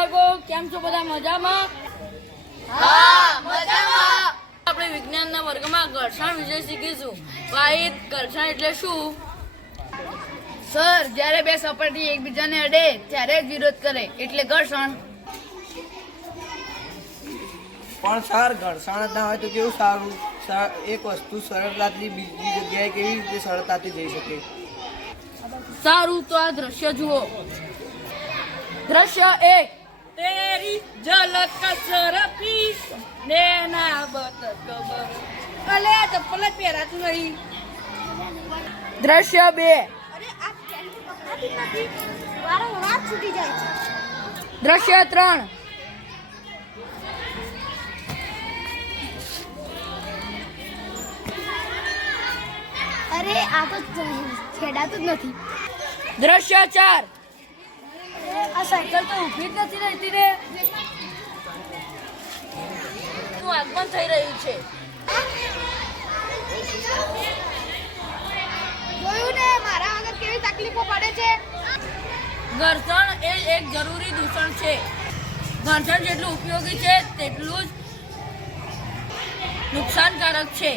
બાળકો, કેમ છો બધા? મજામાં? હા, મજામાં. આપણે વિજ્ઞાનના વર્ગમાં ઘર્ષણ વિશે શીખીશું. વાહિદ, ઘર્ષણ એટલે શું? સર, જ્યારે બે સપાટી એકબીજાને અડે ત્યારે જ વિરોધ કરે એટલે ઘર્ષણ. પણ સર, ઘર્ષણ જ ના હોય તો કેવું સારું? એક વસ્તુ સરળતાથી બીજી જગ્યાએ કેવી રીતે સરળતાથી જઈ શકે? સારું, તો આ દ્રશ્ય જુઓ. દ્રશ્ય 1. તેરી ઝલક સરફી નેના બત કબર. અલે આ ચપ્પલ જ પહેરાતું નહીં. દ્રશ્ય 2. દ્રશ્ય 3. અરે આ તો છેડાતું જ નથી. દ્રશ્ય 4. આ સાયકલ તો ઊભી જ નથી રહેતી ને. નું આગમન થઈ રહ્યું છે. જોયું ને મારા વગર કેવી તકલીફો પડે છે. ઘર્ષણ એ એક જરૂરી દૂષણ છે. ઘર્ષણ જેટલું ઉપયોગી છે તેટલું જ નુકસાનકારક છે.